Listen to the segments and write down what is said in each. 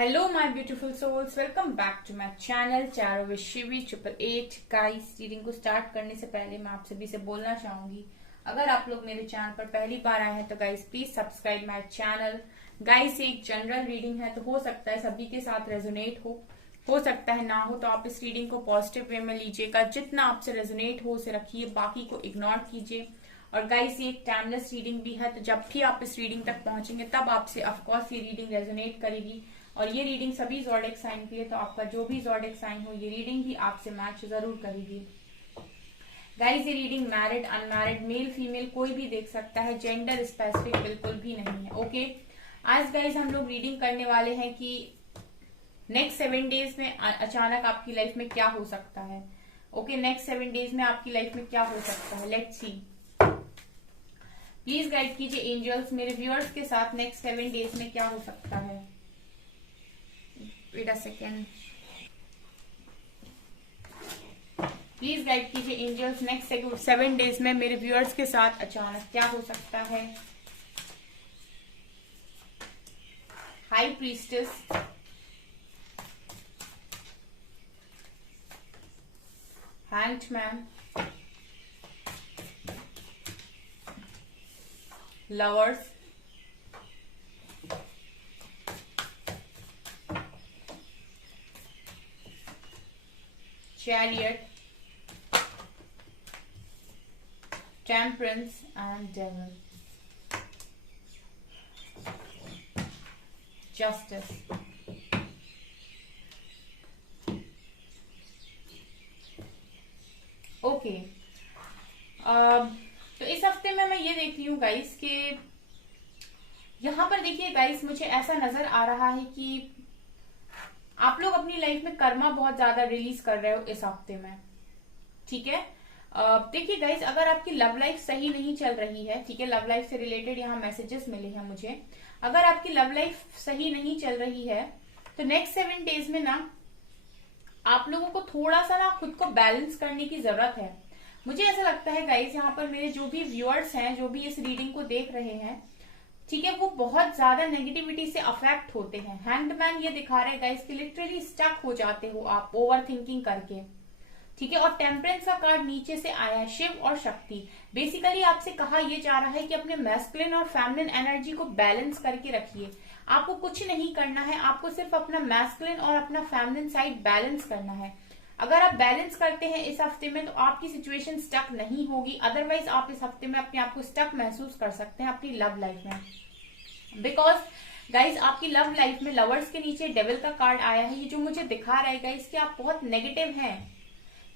Hello my beautiful souls, welcome back to my channel चारों with Shivi 888। Guys, reading को start करने से पहले मैं आप सभी से बोलना चाहूंगी, अगर आप लोग मेरे चैनल पर पहली बार आए हैं तो guys please subscribe my channel. Guys, एक जनरल रीडिंग है तो हो सकता है सभी के साथ रेजोनेट हो सकता है ना हो, तो आप इस रीडिंग को पॉजिटिव वे में लीजिएगा। जितना आपसे रेजोनेट हो उसे रखिए, बाकी को इग्नोर कीजिए। और गाइस, ये एक टाइमलेस रीडिंग भी है, तो जब भी आप इस रीडिंग तक पहुंचेंगे तब आपसे ऑफकोर्स ये रीडिंग रेजोनेट करेगी। और ये रीडिंग सभी ज़ोडिएक साइन के लिए, तो आपका जो भी ज़ोडिएक साइन हो ये रीडिंग भी आपसे मैच जरूर करेगी। गाइस, ये reading married unmarried male female कोई भी देख सकता है, जेंडर स्पेसिफिक बिल्कुल भी नहीं है। ओके, आज गाइस हम लोग रीडिंग करने वाले हैं कि नेक्स्ट 7 डेज में अचानक आपकी लाइफ में क्या हो सकता है। ओके, नेक्स्ट 7 डेज में आपकी लाइफ में क्या हो सकता है, लेट्स सी। प्लीज गाइड कीजिए एंजल्स, मेरे व्यूअर्स के साथ नेक्स्ट 7 डेज में क्या हो सकता है। Wait a second, please guide कीजिए एंजल्स, नेक्स्ट 7 डेज में मेरे व्यूअर्स के साथ अचानक क्या हो सकता है। High priestess, hanged man, lovers, chariot, temperance and devil, justice। Okay, तो इस हफ्ते में मैं ये देख रही हूँ गाइस कि यहाँ पर देखिए गाइस, मुझे ऐसा नजर आ रहा है कि आप लोग अपनी लाइफ में कर्मा बहुत ज्यादा रिलीज कर रहे हो इस हफ्ते में। ठीक है, देखिए गाइस, अगर आपकी लव लाइफ सही नहीं चल रही है, ठीक है, लव लाइफ से रिलेटेड यहाँ मैसेजेस मिले हैं मुझे। अगर आपकी लव लाइफ सही नहीं चल रही है तो नेक्स्ट 7 डेज में ना आप लोगों को थोड़ा सा ना खुद को बैलेंस करने की जरूरत है। मुझे ऐसा लगता है गाइस, यहाँ पर मेरे जो भी व्यूअर्स हैं, जो भी इस रीडिंग को देख रहे हैं, ठीक है, वो बहुत ज्यादा नेगेटिविटी से अफेक्ट होते हैं। हैंग्ड मैन ये दिखा रहे हैं गाइस कि लिटरली स्टक हो जाते हो आप ओवर थिंकिंग करके। ठीक है, और टेम्परेंस का कार्ड नीचे से आया है, शिव और शक्ति। बेसिकली आपसे कहा यह जा रहा है कि अपने मैस्कुलिन और फेमिनिन एनर्जी को बैलेंस करके रखिए। आपको कुछ नहीं करना है, आपको सिर्फ अपना मैस्कुलिन और अपना फेमिनिन साइड बैलेंस करना है। अगर आप बैलेंस करते हैं इस हफ्ते में तो आपकी सिचुएशन स्टक नहीं होगी। अदरवाइज आप इस हफ्ते में अपने आप को स्टक महसूस कर सकते हैं अपनी लव लाइफ में। बिकॉज गाइज, आपकी लव लाइफ में लवर्स के नीचे डेविल का कार्ड आया है। ये जो मुझे दिखा रहा है गाइज कि आप बहुत नेगेटिव हैं,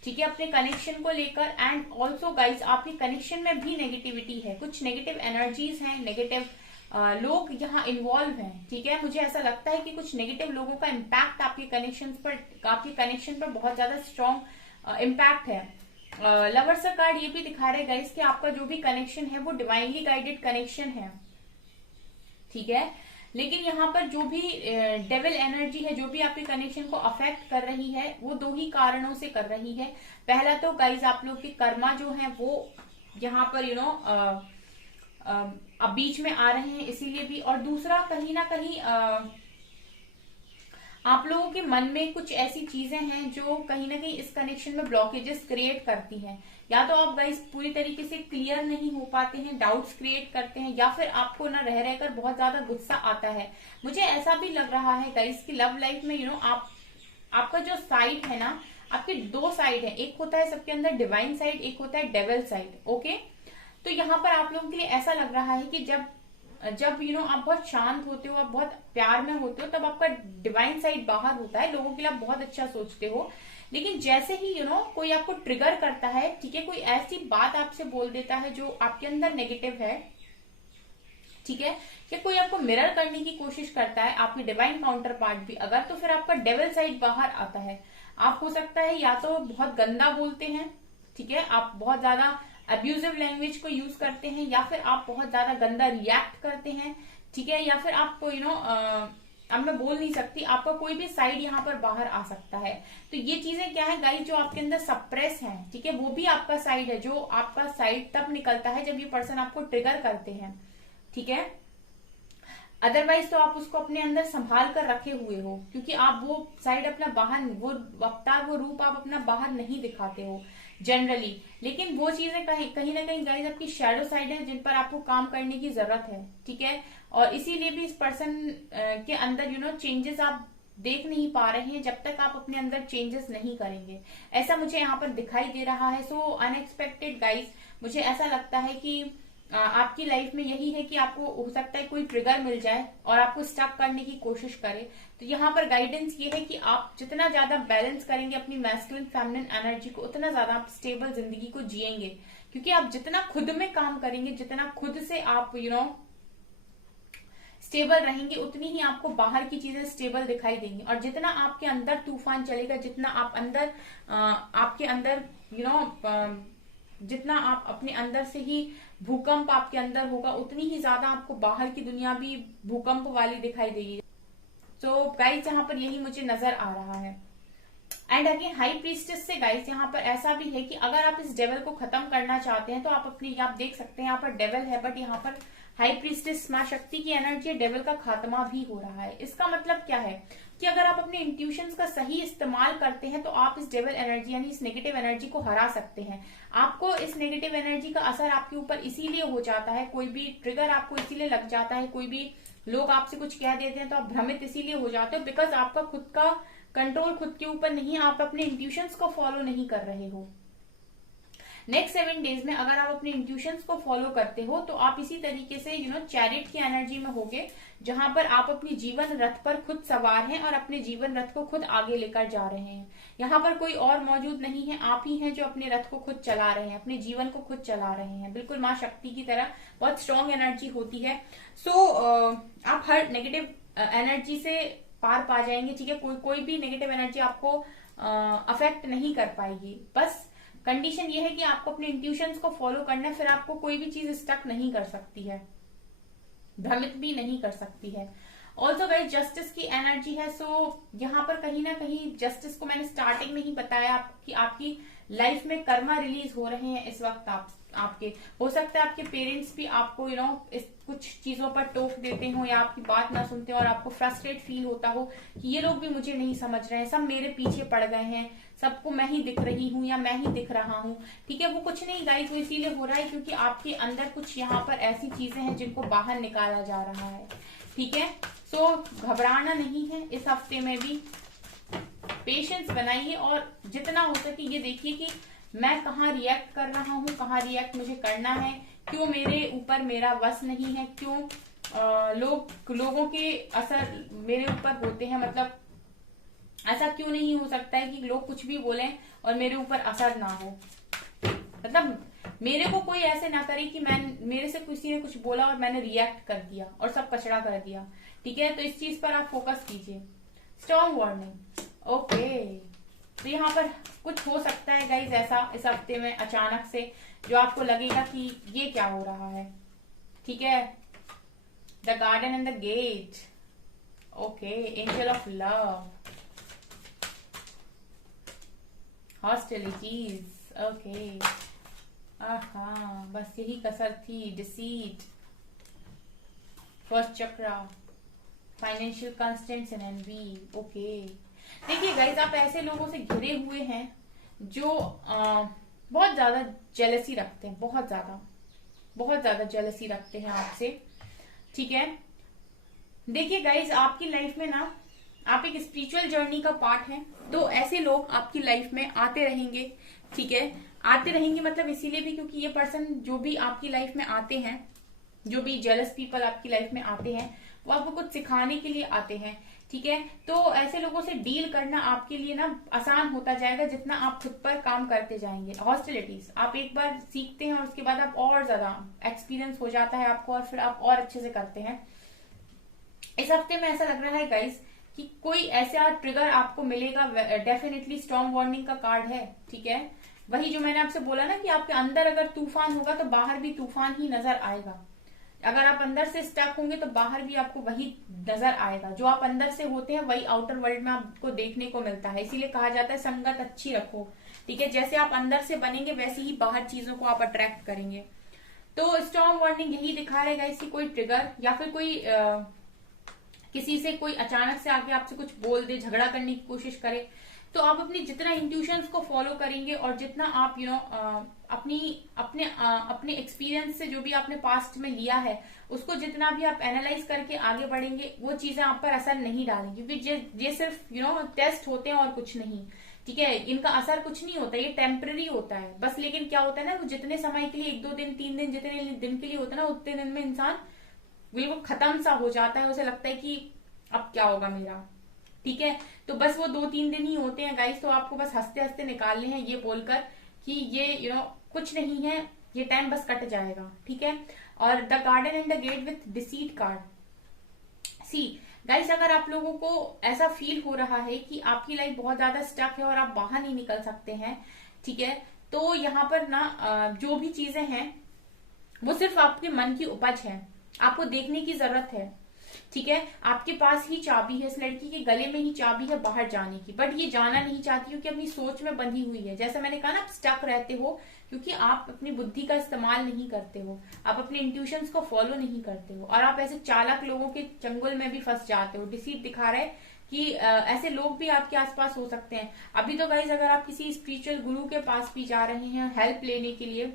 ठीक है, अपने कनेक्शन को लेकर। एंड ऑल्सो गाइज, आपके कनेक्शन में भी नेगेटिविटी है, कुछ नेगेटिव एनर्जीज हैं, नेगेटिव लोग यहाँ इन्वॉल्व हैं। ठीक है, मुझे ऐसा लगता है कि कुछ नेगेटिव लोगों का इम्पैक्ट आपके कनेक्शन पर बहुत ज्यादा स्ट्रॉन्ग इम्पैक्ट है। लवर्स का कार्ड ये भी दिखा रहा है गाइज कि आपका जो भी कनेक्शन है वो डिवाइनली गाइडेड कनेक्शन है। ठीक है, लेकिन यहाँ पर जो भी डेविल एनर्जी है, जो भी आपके कनेक्शन को अफेक्ट कर रही है, वो 2 ही कारणों से कर रही है। पहला तो गाइज, आप लोग के कर्मा जो है वो यहाँ पर अब बीच में आ रहे हैं इसीलिए भी। और दूसरा, कहीं ना कहीं आप लोगों के मन में कुछ ऐसी चीजें हैं जो कहीं ना कहीं इस कनेक्शन में ब्लॉकेजेस क्रिएट करती हैं। या तो आप गाइस पूरी तरीके से क्लियर नहीं हो पाते हैं, डाउट्स क्रिएट करते हैं, या फिर आपको ना रह रहकर बहुत ज्यादा गुस्सा आता है। मुझे ऐसा भी लग रहा है गाइस कि लव लाइफ में आपका जो साइड है ना, आपके 2 साइड है। एक होता है सबके अंदर डिवाइन साइड, एक होता है डेविल साइड। ओके, तो यहाँ पर आप लोगों के लिए ऐसा लग रहा है कि जब आप बहुत शांत होते हो, आप बहुत प्यार में होते हो, तब आपका डिवाइन साइड बाहर होता है, लोगों के लिए आप बहुत अच्छा सोचते हो। लेकिन जैसे ही कोई आपको ट्रिगर करता है, ठीक है, कोई ऐसी बात आपसे बोल देता है जो आपके अंदर नेगेटिव है, ठीक है, या कोई आपको मिरर करने की कोशिश करता है, आपकी डिवाइन काउंटर पार्ट भी अगर, तो फिर आपका डेविल साइड बाहर आता है। आप हो सकता है या तो बहुत गंदा बोलते हैं, ठीक है, आप बहुत ज्यादा अब्यूजिव लैंग्वेज को यूज करते हैं, या फिर आप बहुत ज्यादा गंदा रिएक्ट करते हैं, ठीक है, या फिर आपको अब मैं बोल नहीं सकती, आपका कोई भी साइड यहाँ पर बाहर आ सकता है। तो ये चीजें क्या है गाइस, जो आपके अंदर सप्रेस है, ठीक है, वो भी आपका साइड है। जो आपका साइड तब निकलता है जब ये पर्सन आपको ट्रिगर करते हैं, ठीक है। अदरवाइज तो आप उसको अपने अंदर संभाल कर रखे हुए हो, क्योंकि आप वो साइड अपना बाहर, वो अवतार, वो रूप आप अपना बाहर नहीं दिखाते हो जनरली। लेकिन वो चीजें कहीं कहीं ना कहीं गाइस आपकी शैडो साइड है, जिन पर आपको काम करने की जरूरत है, ठीक है। और इसीलिए भी इस पर्सन के अंदर चेंजेस आप देख नहीं पा रहे हैं, जब तक आप अपने अंदर चेंजेस नहीं करेंगे, ऐसा मुझे यहाँ पर दिखाई दे रहा है। सो अनएक्सपेक्टेड गाइस, मुझे ऐसा लगता है कि आपकी लाइफ में यही है कि आपको हो सकता है कोई ट्रिगर मिल जाए और आपको स्टक करने की कोशिश करे। तो यहाँ पर गाइडेंस ये है कि आप जितना ज्यादा बैलेंस करेंगे अपनी मैस्कुलिन फेमिनिन एनर्जी को, उतना ज्यादा आप स्टेबल जिंदगी को जिएंगे। क्योंकि आप जितना खुद में काम करेंगे, जितना खुद से आप स्टेबल रहेंगे, उतनी ही आपको बाहर की चीजें स्टेबल दिखाई देंगी। और जितना आपके अंदर तूफान चलेगा, जितना आप अंदर आपके अंदर जितना आप अपने अंदर से ही भूकंप आपके अंदर होगा, उतनी ही ज्यादा आपको बाहर की दुनिया भी भूकंप वाली दिखाई देगी। तो गाइस यहाँ पर यही मुझे नजर आ रहा है। एंड अगेन हाई प्रीस्टेस से गाइस यहाँ पर ऐसा भी है कि अगर आप इस डेवल को खत्म करना चाहते हैं तो आप अपनी, आप देख सकते हैं यहाँ पर डेवल है, बट यहाँ पर हाई प्रीस्टेस मां शक्ति की एनर्जी, डेवल का खात्मा भी हो रहा है। इसका मतलब क्या है कि अगर आप अपने इंट्यूशंस का सही इस्तेमाल करते हैं तो आप इस डेवल एनर्जी यानी इस नेगेटिव एनर्जी को हरा सकते हैं। आपको इस नेगेटिव एनर्जी का असर आपके ऊपर इसीलिए हो जाता है, कोई भी ट्रिगर आपको इसीलिए लग जाता है, कोई भी लोग आपसे कुछ कह देते हैं तो आप भ्रमित इसीलिए हो जाते हो, बिकॉज आपका खुद का कंट्रोल खुद के ऊपर नहीं, आप अपने इंट्यूशंस को फॉलो नहीं कर रहे हो। नेक्स्ट 7 डेज में अगर आप अपने इंट्यूशंस को फॉलो करते हो तो आप इसी तरीके से चैरिट की एनर्जी में होगे, जहां पर आप अपनी जीवन रथ पर खुद सवार हैं और अपने जीवन रथ को खुद आगे लेकर जा रहे हैं। यहाँ पर कोई और मौजूद नहीं है, आप ही हैं जो अपने रथ को खुद चला रहे हैं, अपने जीवन को खुद चला रहे हैं, बिल्कुल माँ शक्ति की तरह। बहुत स्ट्रॉन्ग एनर्जी होती है। सो आप हर नेगेटिव एनर्जी से पार पा जाएंगे, ठीक है। कोई भी नेगेटिव एनर्जी आपको अफेक्ट नहीं कर पाएगी। बस कंडीशन ये है कि आपको अपने इंट्यूशंस को फॉलो करना है, फिर आपको कोई भी चीज स्टक नहीं कर सकती है, भ्रमित भी नहीं कर सकती है। ऑल्सो गाइस जस्टिस की एनर्जी है। सो यहाँ पर कहीं ना कहीं जस्टिस को मैंने स्टार्टिंग में ही बताया कि आपकी लाइफ में कर्मा रिलीज हो रहे हैं इस वक्त। आपके हो सकता है आपके पेरेंट्स भी आपको इस कुछ चीजों पर टोक देते हो या आपकी बात ना सुनते हो और आपको फ्रस्ट्रेट फील होता हो कि ये लोग भी मुझे नहीं समझ रहे हैं, सब मेरे पीछे पड़ गए हैं, सबको मैं ही दिख रही हूँ या मैं ही दिख रहा हूँ, ठीक है। वो कुछ नहीं गाइस, वो इसीलिए हो रहा है क्योंकि आपके अंदर कुछ यहाँ पर ऐसी चीजें हैं जिनको बाहर निकाला जा रहा है, ठीक है। सो घबराना नहीं है इस हफ्ते में भी, पेशेंस बनाइए और जितना हो सके ये देखिए कि मैं कहाँ रिएक्ट कर रहा हूँ, कहाँ रिएक्ट मुझे करना है, क्यों मेरे ऊपर मेरा वश नहीं है, क्यों लोगों के असर मेरे ऊपर होते हैं। मतलब ऐसा क्यों नहीं हो सकता है कि लोग कुछ भी बोलें और मेरे ऊपर असर ना हो। मतलब मेरे को कोई ऐसे ना करे कि मेरे से किसी ने कुछ बोला और मैंने रिएक्ट कर दिया और सब कचरा कर दिया, ठीक है। तो इस चीज पर आप फोकस कीजिए। Strong warning, okay. तो यहाँ पर कुछ हो सकता है गाइज ऐसा इस हफ्ते में अचानक से, जो आपको लगेगा कि ये क्या हो रहा है, ठीक है। The garden and the gate, okay. Angel of love, hostilities, okay. बस यही कसर थी। Deceit, first chakra, financial constants and envy, okay. देखिए गाइज आप ऐसे लोगों से घिरे हुए हैं जो बहुत ज्यादा जेलसी रखते हैं, बहुत ज्यादा जेलसी रखते हैं आपसे, ठीक है। देखिए गाइज आपकी लाइफ में ना, आप एक स्पिरिचुअल जर्नी का पार्ट हैं, तो ऐसे लोग आपकी लाइफ में आते रहेंगे, ठीक है। आते रहेंगे मतलब इसीलिए भी क्योंकि ये पर्सन जो भी आपकी लाइफ में आते हैं, जो भी जेलस पीपल आपकी लाइफ में आते हैं, वो आपको कुछ सिखाने के लिए आते हैं, ठीक है। तो ऐसे लोगों से डील करना आपके लिए ना आसान होता जाएगा जितना आप खुद पर काम करते जाएंगे। हॉस्टिलिटीज आप एक बार सीखते हैं और उसके बाद आप और ज्यादा एक्सपीरियंस हो जाता है आपको और फिर आप और अच्छे से करते हैं। इस हफ्ते में ऐसा लग रहा है गाइस कि कोई ऐसा ट्रिगर आपको मिलेगा, डेफिनेटली स्ट्रॉन्ग वार्निंग का कार्ड है, ठीक है। वही जो मैंने आपसे बोला ना कि आपके अंदर अगर तूफान होगा तो बाहर भी तूफान ही नजर आएगा। अगर आप अंदर से स्टक होंगे तो बाहर भी आपको वही नजर आएगा। जो आप अंदर से होते हैं वही आउटर वर्ल्ड में आपको देखने को मिलता है। इसीलिए कहा जाता है संगत अच्छी रखो, ठीक है। जैसे आप अंदर से बनेंगे वैसे ही बाहर चीजों को आप अट्रैक्ट करेंगे। तो स्ट्रॉन्ग वार्निंग यही दिखा रहेगा, इसकी कोई ट्रिगर या फिर कोई किसी से कोई अचानक से आके आपसे कुछ बोल दे, झगड़ा करने की कोशिश करे, तो आप अपनी जितना इंट्यूशंस को फॉलो करेंगे और जितना आप अपनी अपने अपने एक्सपीरियंस से जो भी आपने पास्ट में लिया है उसको जितना भी आप एनालाइज करके आगे बढ़ेंगे, वो चीजें आप पर असर नहीं डालेंगी, क्योंकि ये सिर्फ टेस्ट होते हैं और कुछ नहीं। ठीक है, इनका असर कुछ नहीं होता, ये टेम्पररी होता है बस। लेकिन क्या होता है ना, वो जितने समय के लिए, 1-2 दिन 3 दिन, जितने दिन के लिए होता है ना, उतने दिन में इंसान बिल्कुल खत्म सा हो जाता है, उसे लगता है कि अब क्या होगा मेरा। ठीक है, तो बस वो 2-3 दिन ही होते हैं गाइस, तो आपको बस हंसते हंसते निकालने हैं ये बोलकर कि ये कुछ नहीं है, ये टाइम बस कट जाएगा। ठीक है, और the garden and the gate with deceit card. See guys, अगर आप लोगों को ऐसा फील हो रहा है कि आपकी लाइफ बहुत ज्यादा स्टक है और आप बाहर नहीं निकल सकते हैं, ठीक है, तो यहाँ पर ना जो भी चीजें हैं वो सिर्फ आपके मन की उपज है, आपको देखने की जरूरत है। ठीक है, आपके पास ही चाबी है, इस लड़की के गले में ही चाबी है बाहर जाने की, बट ये जाना नहीं चाहती क्योंकि अपनी सोच में बंधी हुई है। जैसा मैंने कहा ना, आप स्टक रहते हो क्योंकि आप अपनी बुद्धि का इस्तेमाल नहीं करते हो, आप अपने इंट्यूशंस को फॉलो नहीं करते हो, और आप ऐसे चालाक लोगों के चंगुल में भी फंस जाते हो। डिसीट दिखा रहा है कि ऐसे लोग भी आपके आसपास हो सकते हैं। अभी तो गाइज, अगर आप किसी स्पिरिचुअल गुरु के पास भी जा रहे हैं हेल्प लेने के लिए,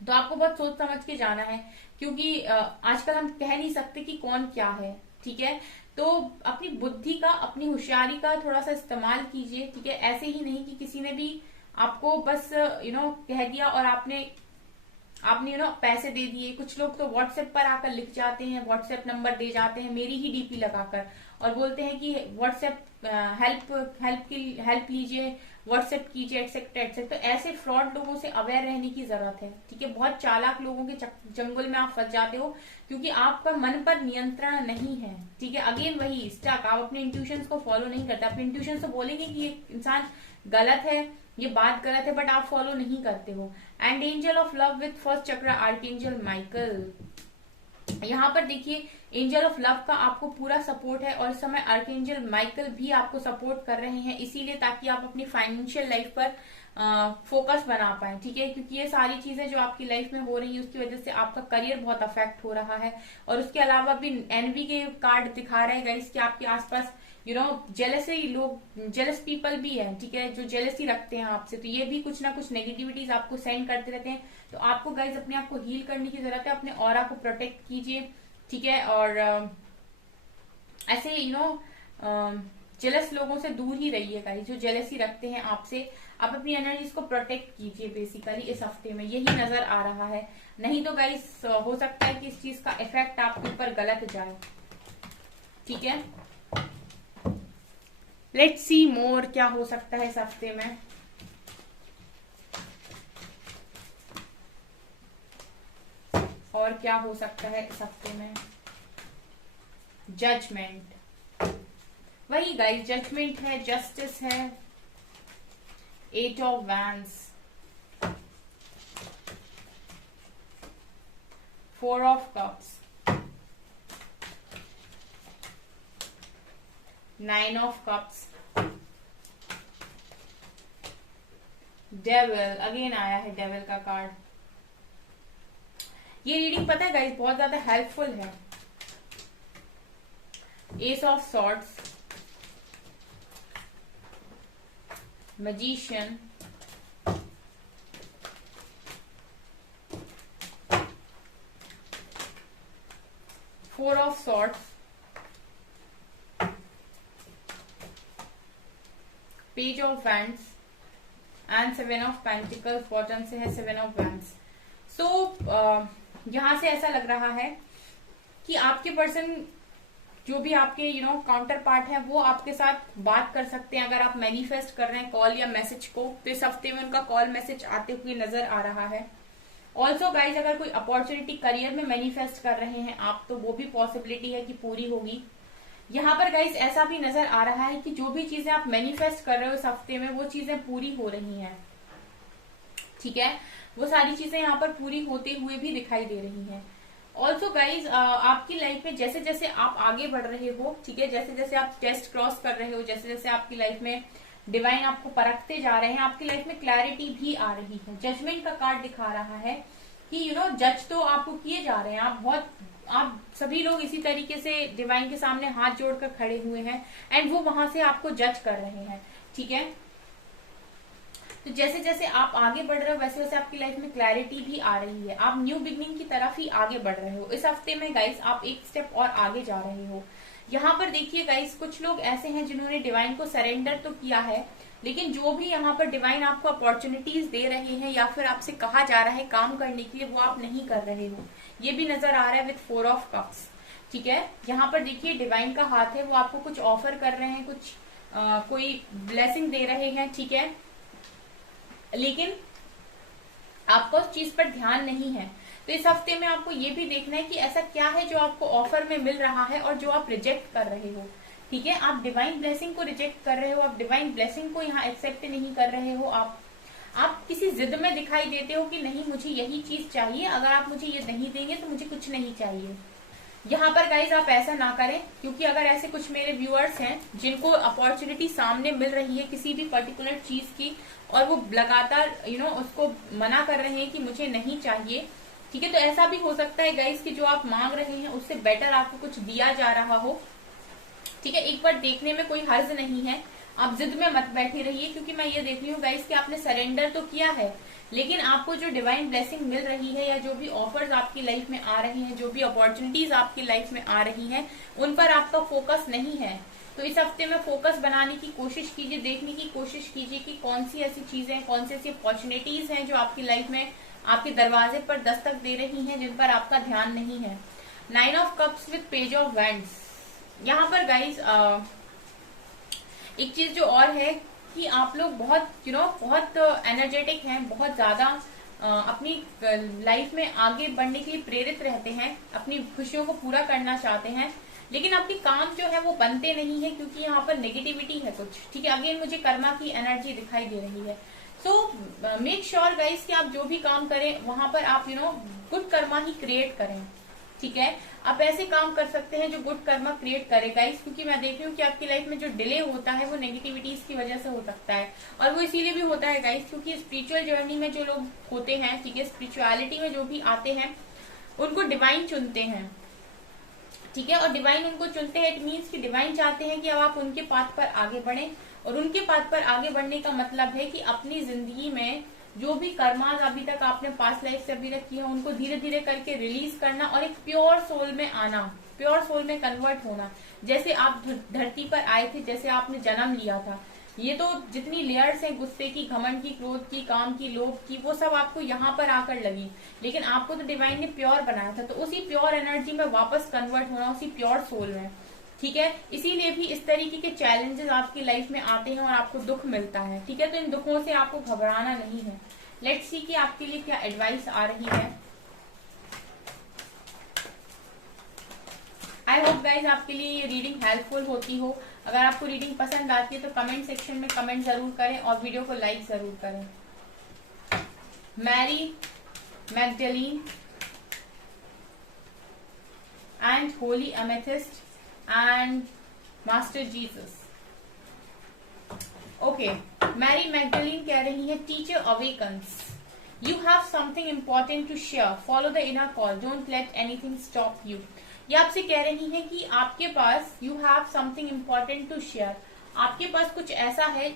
तो आपको बहुत सोच समझ के जाना है, क्योंकि आजकल हम कह नहीं सकते कि कौन क्या है। ठीक है, तो अपनी बुद्धि का, अपनी होशियारी का थोड़ा सा इस्तेमाल कीजिए। ठीक है, ऐसे ही नहीं कि किसी ने भी आपको बस कह दिया और आपने पैसे दे दिए। कुछ लोग तो व्हाट्सएप पर आकर लिख जाते हैं, व्हाट्सएप नंबर दे जाते हैं मेरी ही डीपी लगाकर, और बोलते हैं कि व्हाट्सएप हेल्प लीजिए, व्हाट्सएप कीजिए, एक्सेट्रा एक्सेट्रा। तो ऐसे फ्रॉड लोगों से अवेयर रहने की जरूरत है। ठीक है, बहुत चालाक लोगों के जंगल में आप फंस जाते हो क्योंकि आपका मन पर नियंत्रण नहीं है। ठीक है, अगेन वही स्टक, आप अपने इंट्यूशंस को फॉलो नहीं करते। अपने इंट्यूशंस तो बोलेंगे कि ये इंसान गलत है, ये बात गलत है, बट आप फॉलो नहीं करते हो। And angel of love with first चक्र आर्कएंजल माइकल। यहाँ पर देखिए, एंजल ऑफ लव का आपको पूरा सपोर्ट है, और इस समय आर्कएंजल माइकल भी आपको सपोर्ट कर रहे हैं, इसीलिए ताकि आप अपनी फाइनेंशियल लाइफ पर फोकस बना पाए। ठीक है, क्योंकि ये सारी चीजें जो आपकी लाइफ में हो रही है उसकी वजह से आपका करियर बहुत अफेक्ट हो रहा है। और उसके अलावा भी एनवी के कार्ड दिखा रहे हैं गाइस कि आपके आसपास जेलसी लोग, जेलस पीपल भी है। ठीक है, जो जेलसी रखते हैं आपसे, तो ये भी कुछ ना कुछ नेगेटिविटीज आपको सेंड करते रहते हैं। तो आपको गाइज अपने आप को हील करने की जरूरत है, अपने ऑरा को प्रोटेक्ट कीजिए। ठीक है, और ऐसे जेलस लोगों से दूर ही रहिए गाइज, जो जेलसी रखते हैं आपसे। आप अपनी एनर्जीज को प्रोटेक्ट कीजिए बेसिकली इस हफ्ते में, यही नजर आ रहा है। नहीं तो गाइज हो सकता है कि इस चीज का इफेक्ट आपके ऊपर गलत जाए। ठीक है, लेट्स सी मोर क्या हो सकता है इस हफ्ते में। और क्या हो सकता है इस हफ्ते में। जजमेंट, वही गाइस, जजमेंट है, जस्टिस है, 8 of wands, 4 of cups, 9 of cups, devil, again आया है डेविल का कार्ड। ये रीडिंग पता है गाइस बहुत ज्यादा हेल्पफुल है। S of swords, magician, four of swords, page of wands and 7 of pentacles. Bottom से है 7 ऑफ वैंड्स। सो यहां से ऐसा लग रहा है कि आपके पर्सन जो भी आपके काउंटर पार्ट है वो आपके साथ बात कर सकते हैं। अगर आप मैनिफेस्ट कर रहे हैं कॉल या मैसेज को, तो इस हफ्ते में उनका कॉल मैसेज आते हुए नजर आ रहा है। ऑल्सो गाइज, अगर कोई अपॉर्चुनिटी करियर में मैनिफेस्ट कर रहे हैं आप, तो वो भी पॉसिबिलिटी है कि पूरी होगी। यहाँ पर गाइज ऐसा भी नजर आ रहा है कि जो भी चीजें आप मैनिफेस्ट कर रहे हो इस हफ्ते में, वो चीजें पूरी हो रही हैं। ठीक है, वो सारी चीजें यहाँ पर पूरी होते हुए भी दिखाई दे रही हैं। ऑल्सो गाइज, आपकी लाइफ में जैसे जैसे आप आगे बढ़ रहे हो, ठीक है, जैसे जैसे आप टेस्ट क्रॉस कर रहे हो, जैसे जैसे आपकी लाइफ में डिवाइन आपको परखते जा रहे हैं, आपकी लाइफ में क्लैरिटी भी आ रही है। जजमेंट का कार्ड दिखा रहा है कि जज तो आपको किए जा रहे हैं, आप बहुत आप सभी लोग इसी तरीके से डिवाइन के सामने हाथ जोड़कर खड़े हुए हैं एंड वो वहां से आपको जज कर रहे हैं, ठीक है। तो जैसे जैसे आप आगे बढ़ रहे हो वैसे वैसे आपकी लाइफ में क्लैरिटी भी आ रही है, आप न्यू बिगनिंग की तरफ ही आगे बढ़ रहे हो। इस हफ्ते में गाइस आप एक स्टेप और आगे जा रहे हो। यहाँ पर देखिए गाइस, कुछ लोग ऐसे हैं जिन्होंने डिवाइन को सरेंडर तो किया है, लेकिन जो भी यहाँ पर डिवाइन आपको अपॉर्चुनिटीज दे रहे हैं या फिर आपसे कहा जा रहा है काम करने के लिए, वो आप नहीं कर रहे हो। ये भी नजर आ रहा है विद 4 ऑफ कप्स, ठीक है। यहाँ पर देखिए डिवाइन का हाथ है, वो आपको कुछ ऑफर कर रहे हैं, कुछ कोई ब्लेसिंग दे रहे हैं, ठीक है, लेकिन आपको उस चीज पर ध्यान नहीं है। तो इस हफ्ते में आपको ये भी देखना है कि ऐसा क्या है जो आपको ऑफर में मिल रहा है और जो आप रिजेक्ट कर रहे हो, ठीक है। आप डिवाइन ब्लेसिंग को रिजेक्ट कर रहे हो, आप डिवाइन ब्लेसिंग को यहाँ एक्सेप्ट नहीं कर रहे हो, आप किसी जिद में दिखाई देते हो कि नहीं मुझे यही चीज चाहिए, अगर आप मुझे ये नहीं देंगे तो मुझे कुछ नहीं चाहिए। यहाँ पर गाइज आप ऐसा ना करें, क्योंकि अगर ऐसे कुछ मेरे व्यूअर्स हैं जिनको अपॉर्चुनिटी सामने मिल रही है किसी भी पर्टिकुलर चीज की और वो लगातार उसको मना कर रहे हैं कि मुझे नहीं चाहिए, ठीक है, तो ऐसा भी हो सकता है गाइज कि जो आप मांग रहे हैं उससे बेटर आपको कुछ दिया जा रहा हो, ठीक है। एक बार देखने में कोई हर्ज नहीं है, आप जिद में मत बैठे रहिए, क्योंकि मैं ये देख रही हूँ गाइस कि आपने सरेंडर तो किया है, लेकिन आपको जो डिवाइन ब्लेसिंग मिल रही है या जो भी ऑफर्स आपकी लाइफ में आ रही हैं, जो भी अपॉर्चुनिटीज आपकी लाइफ में आ रही हैं, उन पर आपका फोकस नहीं है। तो इस हफ्ते में फोकस बनाने की कोशिश कीजिए, देखने की कोशिश कीजिए कि कौन सी ऐसी चीजें, कौन सी ऐसी अपॉर्चुनिटीज हैं जो आपकी लाइफ में आपके दरवाजे पर दस्तक दे रही हैं, जिन पर आपका ध्यान नहीं है। 9 of cups with page of wands. यहाँ पर गाइज एक चीज जो और है कि आप लोग बहुत बहुत एनर्जेटिक हैं, बहुत ज्यादा अपनी लाइफ में आगे बढ़ने के लिए प्रेरित रहते हैं, अपनी खुशियों को पूरा करना चाहते हैं, लेकिन आपके काम जो है वो बनते नहीं है, क्योंकि यहाँ पर नेगेटिविटी है कुछ, ठीक है। अगेन मुझे कर्मा की एनर्जी दिखाई दे रही है। सो मेक श्योर गाइस कि आप जो भी काम करें वहां पर आप गुड कर्मा ही क्रिएट करें, ठीक है। आप ऐसे काम कर सकते हैं जो गुड कर्मा क्रिएट करे गाइस, क्योंकि मैं देख रही हूँ कि आपकी लाइफ में जो डिले होता है वो नेगेटिविटीज की वजह से हो सकता है, और वो इसीलिए भी होता है गाइस क्योंकि स्पिरिचुअल जर्नी में जो लोग होते हैं, ठीक है, स्पिरिचुअलिटी में जो भी आते हैं उनको डिवाइन चुनते हैं, ठीक है, और डिवाइन उनको चुनते हैं, इट मीन्स कि डिवाइन चाहते हैं कि अब आप उनके पाथ पर आगे बढ़े, और उनके पाथ पर आगे बढ़ने का मतलब है कि अपनी जिंदगी में जो भी कर्माज अभी तक आपने पास्ट लाइफ से अभी तक किया उनको धीरे धीरे करके रिलीज करना और एक प्योर सोल में आना, प्योर सोल में कन्वर्ट होना। जैसे आप धरती पर आए थे, जैसे आपने जन्म लिया था, ये तो जितनी लेयर्स हैं गुस्से की, घमंड की, क्रोध की, काम की, लोभ की, वो सब आपको यहाँ पर आकर लगी, लेकिन आपको तो डिवाइन ने प्योर बनाया था, तो उसी प्योर एनर्जी में वापस कन्वर्ट होना, उसी प्योर सोल में, ठीक है। इसीलिए भी इस तरीके के चैलेंजेस आपकी लाइफ में आते हैं और आपको दुख मिलता है, ठीक है। तो इन दुखों से आपको घबराना नहीं है। लेट्स सी कि आपके लिए क्या एडवाइस आ रही है। आई होप गाइज आपके लिए ये रीडिंग हेल्पफुल होती हो। अगर आपको रीडिंग पसंद आती है तो कमेंट सेक्शन में कमेंट जरूर करें और वीडियो को लाइक जरूर करें। Mary Magdalene and holy amethyst and master Jesus. Okay, Mary Magdalene कह रही है teacher awakens, you have something important to share, follow the inner call, don't let anything stop you. ये आपसे कह रही है कि आपके पास you have something important to share, आपके पास कुछ ऐसा है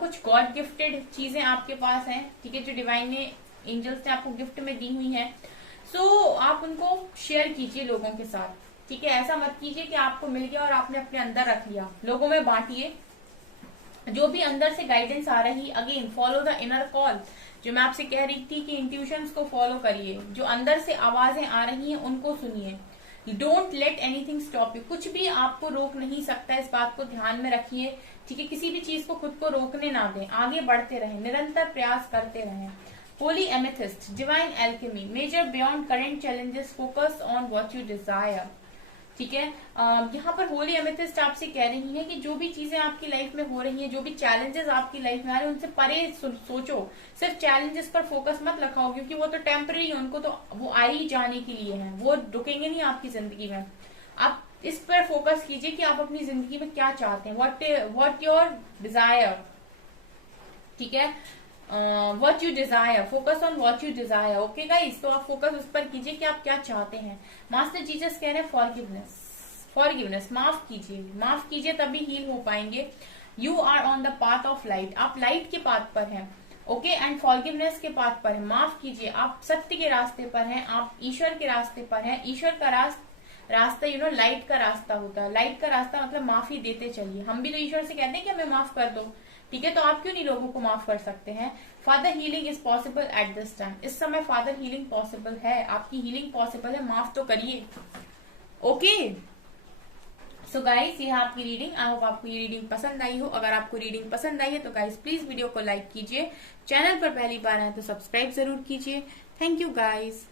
कुछ गॉड गिफ्टेड चीजें आपके पास हैं, ठीक है, जो डिवाइन ने, एंजल्स ने आपको गिफ्ट में दी हुई हैं। सो आप उनको शेयर कीजिए लोगों के साथ, ठीक है। ऐसा मत कीजिए कि आपको मिल गया और आपने अपने अंदर रख लिया, लोगों में बांटिए। जो भी अंदर से गाइडेंस आ रही, again follow the inner call, जो मैं आपसे कह रही थी कि इंट्यूशंस को फॉलो करिए, जो अंदर से आवाजें आ रही हैं उनको सुनिए। Don't let anything stop you, कुछ भी आपको रोक नहीं सकता, इस बात को ध्यान में रखिए, ठीक है। किसी भी चीज को खुद को रोकने ना दें, आगे बढ़ते रहें, निरंतर प्रयास करते रहें। Holy amethyst, divine alchemy, major beyond current challenges, focus on what you desire, ठीक है। यहाँ पर होली एमेथिस्ट आपसे कह रही है कि जो भी चीजें आपकी लाइफ में हो रही हैं, जो भी चैलेंजेस आपकी लाइफ में आ रहे हैं, उनसे परे सोचो, सिर्फ चैलेंजेस पर फोकस मत रखाओ, क्योंकि वो तो टेम्पररी है, उनको तो वो आ ही जाने के लिए हैं, वो रुकेंगे नहीं आपकी जिंदगी में। आप इस पर फोकस कीजिए कि आप अपनी जिंदगी में क्या चाहते हैं, व्हाट योर डिजायर, ठीक है। What you Dzire, focus on what you Dzire. Okay guys, तो आप फोकस उस पर कीजिए कि आप क्या चाहते हैं। मास्टर जीसस कह रहे हैं फॉरगिवनेस, फॉरगिवनेस, माफ कीजिए, माफ कीजिए तभी हील हो पाएंगे। You are on the path of light, आप लाइट के पाथ पर हैं। ओके, एंड फॉरगिवनेस के पाथ पर है, माफ कीजिए, आप सत्य के रास्ते पर हैं, आप ईश्वर के रास्ते पर हैं। ईश्वर का रास्ता लाइट का रास्ता होता है। लाइट का रास्ता मतलब माफी देते चलिए। हम भी तो ईश्वर से कहते हैं कि हमें माफ कर दो, ठीक है, तो आप क्यों नहीं लोगों को माफ कर सकते हैं। Father healing is possible at this time, इस समय फादर हीलिंग पॉसिबल है, आपकी हीलिंग पॉसिबल है, माफ तो करिए। ओके सो गाइस, ये है आपकी रीडिंग। आई होप आपको ये रीडिंग पसंद आई हो। अगर आपको रीडिंग पसंद आई है तो गाइस प्लीज वीडियो को लाइक कीजिए, चैनल पर पहली बार आए तो सब्सक्राइब जरूर कीजिए। Thank you guys.